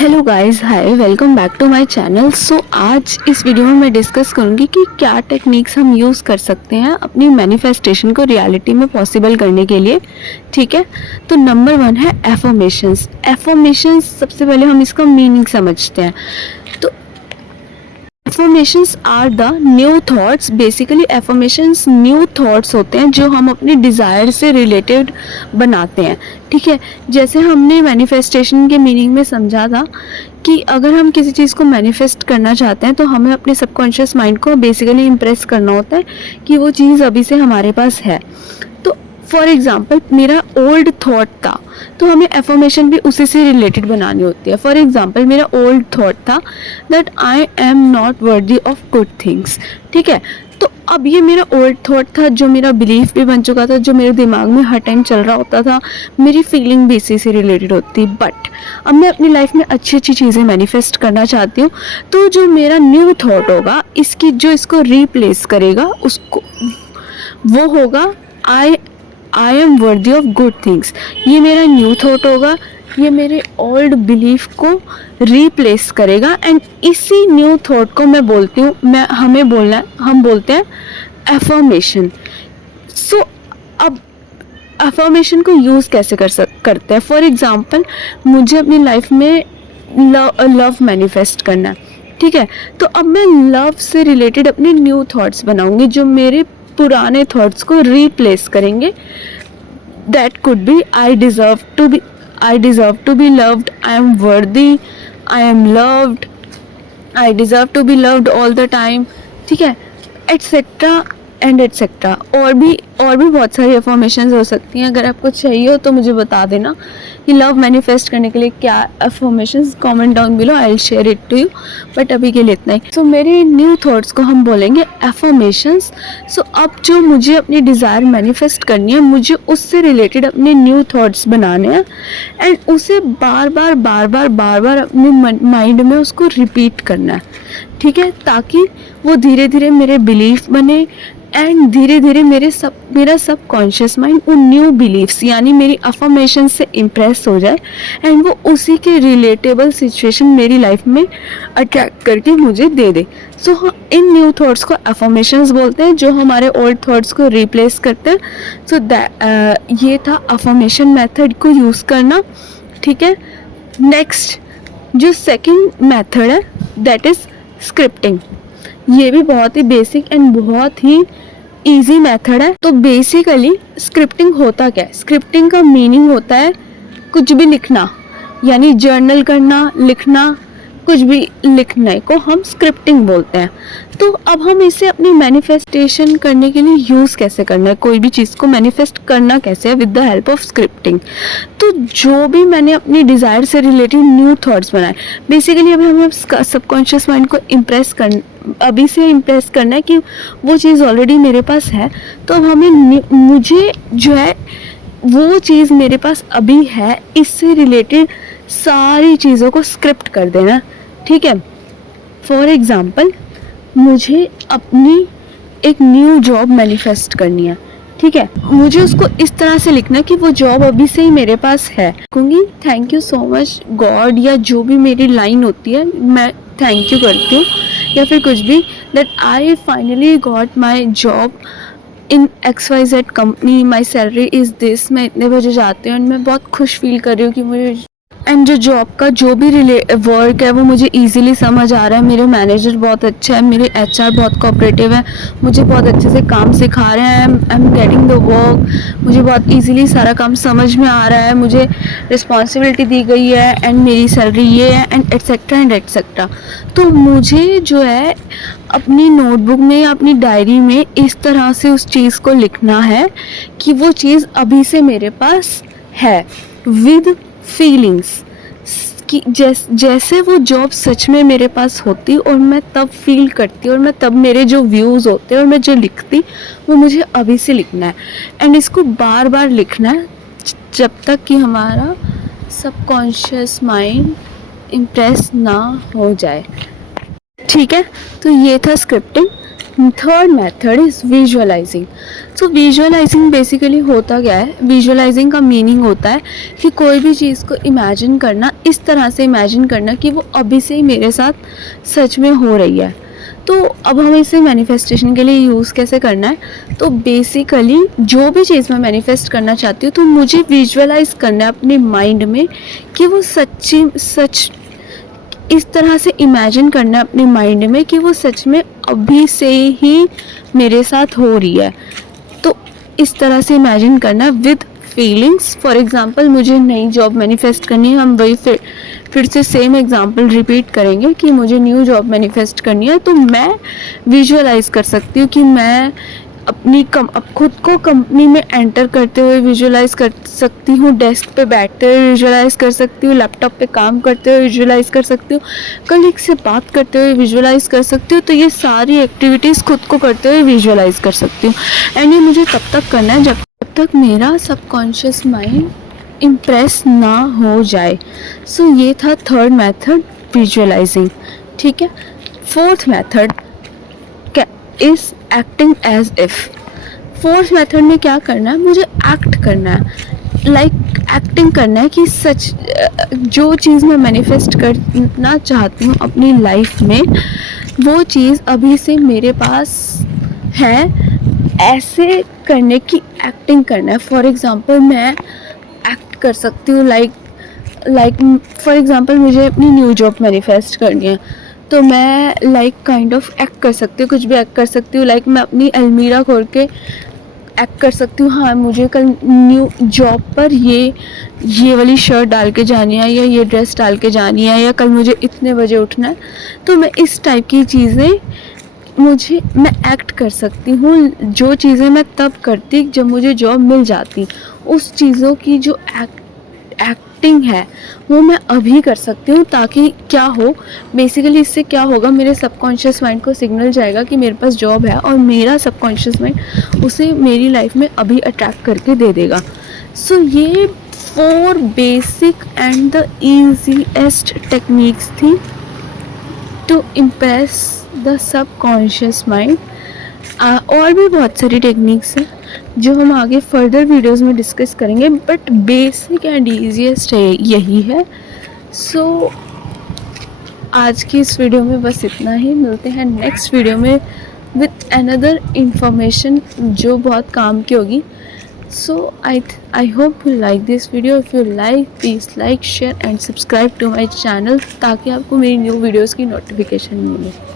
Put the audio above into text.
Hello guys, hi, welcome back to my channel. So आज इस video में मैं डिस्कस करूंगी कि क्या टेक्निक्स हम यूज़ कर सकते हैं अपनी मैनिफेस्टेशन को रियलिटी में पॉसिबल करने के लिए। ठीक है, तो नंबर 1 है एफर्मेशंस। एफर्मेशंस सबसे पहले हम इसका मीनिंग समझते हैं। तो affirmations are the new thoughts. Basically affirmations new thoughts होते हैं जो हम अपनी डिज़ायर से रिलेटेड बनाते हैं। ठीक है, जैसे हमने मैनिफेस्टेशन के मीनिंग में समझा था कि अगर हम किसी चीज़ को मैनिफेस्ट करना चाहते हैं तो हमें अपने सबकॉन्शियस माइंड को बेसिकली इम्प्रेस करना होता है कि वो चीज़ अभी से हमारे पास है। तो फॉर एग्ज़ाम्पल मेरा ओल्ड थॉट था, तो हमें एफर्मेशन भी उसी से रिलेटेड बनानी होती है। फॉर एग्ज़ाम्पल मेरा ओल्ड थॉट था that I am not worthy of good things. ठीक है, तो अब ये मेरा ओल्ड थॉट था जो मेरा बिलीफ भी बन चुका था, जो मेरे दिमाग में हर टाइम चल रहा होता था, मेरी फीलिंग भी इसी से रिलेटेड होती। बट अब मैं अपनी लाइफ में अच्छी अच्छी चीज़ें मैनिफेस्ट करना चाहती हूँ, तो जो मेरा न्यू थॉट होगा इसको रिप्लेस करेगा, उसको वो होगा आई am worthy of good things. ये मेरा न्यू थॉट होगा, ये मेरे ओल्ड बिलीफ को रिप्लेस करेगा एंड इसी न्यू थॉट को मैं बोलती हूँ, हम बोलते हैं एफर्मेशन। सो अब अफर्मेशन को यूज़ कैसे करते हैं। फॉर एग्ज़ाम्पल मुझे अपनी लाइफ में लव मैनिफेस्ट करना है। ठीक है, तो अब मैं लव से रिलेटेड अपने न्यू थॉट्स बनाऊंगी जो मेरे पुराने थॉट्स को रिप्लेस करेंगे। That could be I deserve to be loved, I am worthy, I am loved, I deserve to be loved all the time. ठीक है, एट्सेट्रा एंड एट्सेट्रा। और भी बहुत सारी अफर्मेशंस हो सकती हैं। अगर आपको चाहिए हो तो मुझे बता देना कि लव मैनिफेस्ट करने के लिए क्या affirmations, comment down below, I will share it to you. But अभी के लिए इतना ही। सो मेरे न्यू थॉट्स को हम बोलेंगे अफर्मेशंस। सो अब जो मुझे अपनी डिज़ायर मैनिफेस्ट करनी है, मुझे उससे रिलेटेड अपने न्यू थॉट्स बनाने हैं एंड उसे बार बार अपने माइंड में उसको रिपीट करना है। ठीक है, ताकि वो धीरे धीरे मेरे बिलीफ बने एंड धीरे धीरे मेरा सब कॉन्शियस माइंड उन न्यू बिलीफ्स यानी मेरी अफर्मेशन से इम्प्रेस हो जाए एंड वो उसी के रिलेटेबल सिचुएशन मेरी लाइफ में अट्रैक्ट करके मुझे दे दे। सो इन न्यू थॉट्स को अफर्मेशंस बोलते हैं जो हमारे ओल्ड थॉट्स को रिप्लेस करते हैं। सो ये था अफर्मेशन मेथड को यूज़ करना। ठीक है, नेक्स्ट जो सेकंड मेथड है दैट इज़ स्क्रिप्टिंग। ये भी बहुत ही बेसिक एंड बहुत ही इजी मेथड है। तो बेसिकली स्क्रिप्टिंग होता क्या है? स्क्रिप्टिंग का मीनिंग होता है कुछ भी लिखना, यानी जर्नल करना, लिखना, कुछ भी लिखने को हम स्क्रिप्टिंग बोलते हैं। तो अब हम इसे अपनी मैनिफेस्टेशन करने के लिए यूज़ कैसे करना है, कोई भी चीज़ को मैनिफेस्ट करना कैसे है with the help of scripting. तो जो भी मैंने अपनी डिज़ायर से रिलेटेड न्यू थॉट्स बनाए, बेसिकली अभी हमें सबकॉन्शियस माइंड को अभी से इम्प्रेस करना है कि वो चीज़ ऑलरेडी मेरे पास है। तो अब मुझे जो है वो चीज़ मेरे पास अभी है, इससे रिलेटेड सारी चीज़ों को स्क्रिप्ट कर देना। ठीक है, फॉर एग्ज़ाम्पल मुझे अपनी एक न्यू जॉब मैनिफेस्ट करनी है। ठीक है, मुझे उसको इस तरह से लिखना कि वो जॉब अभी से ही मेरे पास है। कहूँगी thank you so much God, या जो भी मेरी लाइन होती है मैं थैंक यू करती हूँ, या फिर कुछ भी, that I finally got my job in XYZ company, my salary is this. मैं इतने बजे जाती हूँ एंड मैं बहुत खुश फील कर रही हूँ कि मुझे एंड जो जॉब का जो भी वर्क है वो मुझे इजीली समझ आ रहा है। मेरे मैनेजर बहुत अच्छा है, मेरे HR बहुत कोऑपरेटिव है, मुझे बहुत अच्छे से काम सिखा रहे हैं। I am getting the work, मुझे बहुत इजीली सारा काम समझ में आ रहा है, मुझे रिस्पॉन्सिबिलिटी दी गई है एंड मेरी सैलरी ये है एंड एट्सेट्रा। तो मुझे जो है अपनी नोटबुक में या अपनी डायरी में इस तरह से उस चीज़ को लिखना है कि वो चीज़ अभी से मेरे पास है विद फीलिंग्स, कि जैसे वो जॉब सच में मेरे पास होती और मैं तब फील करती और मैं तब मेरे जो व्यूज़ होते और मैं जो लिखती वो मुझे अभी से लिखना है एंड इसको बार बार लिखना है जब तक कि हमारा सबकॉन्शियस माइंड इम्प्रेस ना हो जाए। ठीक है, तो ये था scripting. Third method is visualising. So visualising basically होता क्या है, विजुअलाइजिंग का मीनिंग होता है कि कोई भी चीज़ को इमेजिन करना, इस तरह से इमेजिन करना कि वो अभी से ही मेरे साथ सच में हो रही है। तो अब हमें इसे मैनिफेस्टेशन के लिए यूज़ कैसे करना है, तो बेसिकली जो भी चीज़ मैं मैनिफेस्ट करना चाहती हूँ तो मुझे विजुअलाइज करना है अपने माइंड में कि वो सच्ची सच, इस तरह से इमेजिन करना है अपने माइंड में कि वो सच में अभी से ही मेरे साथ हो रही है। तो इस तरह से इमेजिन करना है विद फीलिंग्स। फॉर एग्जांपल मुझे नई जॉब मैनिफेस्ट करनी है, हम वही फिर से सेम एग्जांपल रिपीट करेंगे कि मुझे न्यू जॉब मैनिफेस्ट करनी है, तो मैं विजुअलाइज कर सकती हूँ कि मैं अब खुद को कंपनी में एंटर करते हुए विजुअलाइज कर सकती हूँ, डेस्क पे बैठते हुए विजुअलाइज कर सकती हूँ, लैपटॉप पे काम करते हुए विजुअलाइज कर सकती हूँ, कलीग से बात करते हुए विजुअलाइज कर सकती हूँ। तो ये सारी एक्टिविटीज़ खुद को करते हुए विजुअलाइज कर सकती हूँ। एंड ये मुझे तब तक करना है जब तक मेरा सबकॉन्शियस माइंड इम्प्रेस ना हो जाए। सो ये था थर्ड मेथड, विजुअलाइजिंग। ठीक है। Fourth method is acting as if. Fourth method में क्या करना है, मुझे एक्ट करना है, एक्टिंग करना है कि सच जो चीज़ मैं मैनिफेस्ट करना चाहती हूँ अपनी लाइफ में, वो चीज़ अभी से मेरे पास है, ऐसे करने की एक्टिंग करना है। फॉर एग्ज़ाम्पल मैं एक्ट कर सकती हूँ, फॉर एग्ज़ाम्पल मुझे अपनी न्यू जॉब मैनिफेस्ट करनी है, तो मैं काइंड ऑफ एक्ट कर सकती हूँ, कुछ भी एक्ट कर सकती हूँ। मैं अपनी अलमीरा खोल के एक्ट कर सकती हूँ, हाँ मुझे कल न्यू जॉब पर ये वाली शर्ट डाल के जानी है, या ये ड्रेस डाल के जानी है, या कल मुझे इतने बजे उठना है। तो मैं इस टाइप की चीज़ें मैं एक्ट कर सकती हूँ। जो चीज़ें मैं तब करती जब मुझे जॉब मिल जाती, उस चीज़ों की जो एक्टिंग है वो मैं अभी कर सकती हूँ। ताकि क्या हो, बेसिकली इससे क्या होगा, मेरे सबकॉन्शियस माइंड को सिग्नल जाएगा कि मेरे पास जॉब है, और मेरा सबकॉन्शियस माइंड उसे मेरी लाइफ में अभी अट्रैक्ट करके दे देगा। सो ये 4 basic and the easiest techniques थी to impress the subconscious mind. और भी बहुत सारी टेक्निक्स हैं जो हम आगे फर्दर वीडियोस में डिस्कस करेंगे, बट बेसिक एंड ईजीएस्ट है यही है। सो आज की इस वीडियो में बस इतना ही। मिलते हैं नेक्स्ट वीडियो में विथ अनदर इंफॉर्मेशन जो बहुत काम की होगी। So I hope you like this video. If you like, please like, share and subscribe to my channel, ताकि आपको मेरी न्यू वीडियोज़ की नोटिफिकेशन मिले।